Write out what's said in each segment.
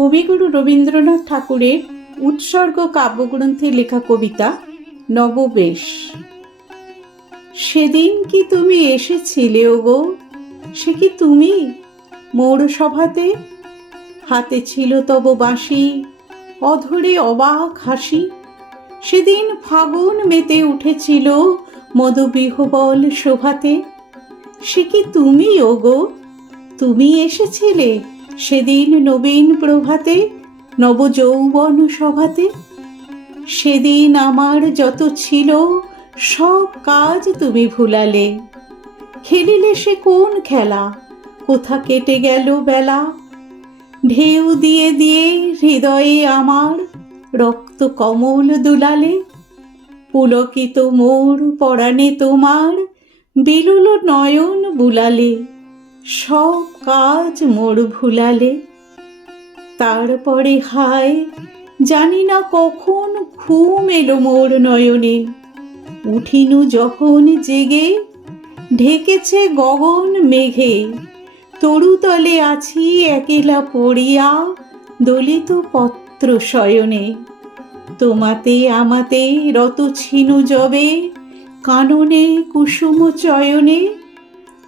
কবিগুরু রবীন্দ্রনাথ ঠাকুরের উৎসর্গ কাব্যগ্রন্থে লেখা কবিতা নববেশ। সেদিন কি তুমি এসেছিলে ওগো, সে কি তুমি মোর সভাতে? হাতে ছিল তব বাঁশি, অধরে অবাক হাসি। সেদিন ফাগুন মেতে উঠেছিল মধুবিহ্বল শোভাতে। সে কি তুমি ওগো, তুমি এসেছিলে সেদিন নবীন প্রভাতে, নবযৌবন সভাতে। সেদিন আমার যত ছিল সব কাজ তুমি ভুলালে। খেলিলে সে কোন খেলা, কোথা কেটে গেল বেলা। ঢেউ দিয়ে দিয়ে হৃদয়ে আমার রক্ত কমল দুলালে। পুলকিত মোর পরাণে তোমার বিলুল নয়ন বুলালে। সব কাজ মোর ভুলালে। তারপরে হায় জানি না কখন ঘুম এলো মোর নয়নে। উঠিনু যখন জেগে, ঢেকেছে গগন মেঘে। তরুতলে আছি একেলা পড়িয়া দলিত পত্র শয়নে। তোমাতে আমাতে রত ছিনু যবে, কাননে কুসুম চয়নে।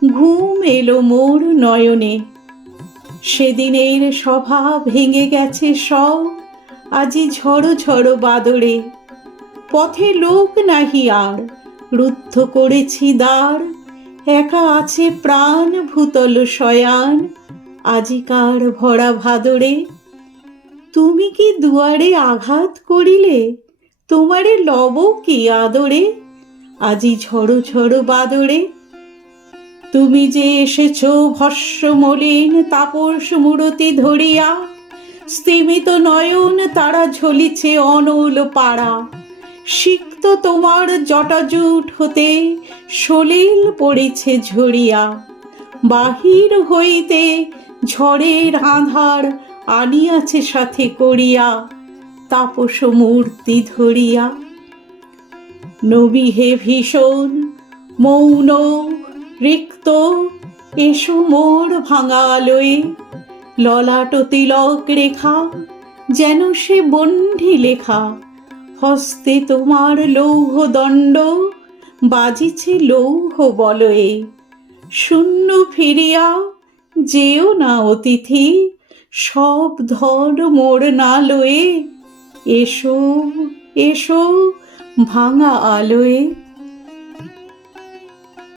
ঘুম এলো মোর নয়নে। সেদিনের সভা ভেঙে গেছে সব, আজি ঝড়ো ঝড়ো বাদরে। পথে লোক নাহি আর, রুদ্ধ করেছি দ্বার। একা আছে প্রাণ ভূতল শয়ান, আজিকার ভরা ভাদরে। তুমি কি দুয়ারে আঘাত করিলে, তোমারে লব কি আদরে, আজি ঝড়ো ঝড়ো বাদরে। তুমি যে এসেছ ভস্ম মলিন তাপস মূরতি ধরিয়া, স্তিমিত নয়ন তারা ঝলিছে অনল পাড়া। সিক্ত তোমার জটাজুট হতে সলিল পড়েছে ঝরিয়া। বাহির হইতে ঝড়ের আঁধার আনিয়াছে সাথে করিয়া, তাপস মূর্তি ধরিয়া। নবীহে ভীষণ মৌন রিক্ত, এসো মোর ভাঙা আলোয়। ললাট তিলক রেখা যেন সে বহ্নি লেখা। হস্তে তোমার লৌহ দণ্ড, বাজিছে লৌহ বলয়ে। শূন্য ফিরিয়া যেও না অতিথি, সব ধন মোর না লয়ে। এসো এসো ভাঙা আলোয়।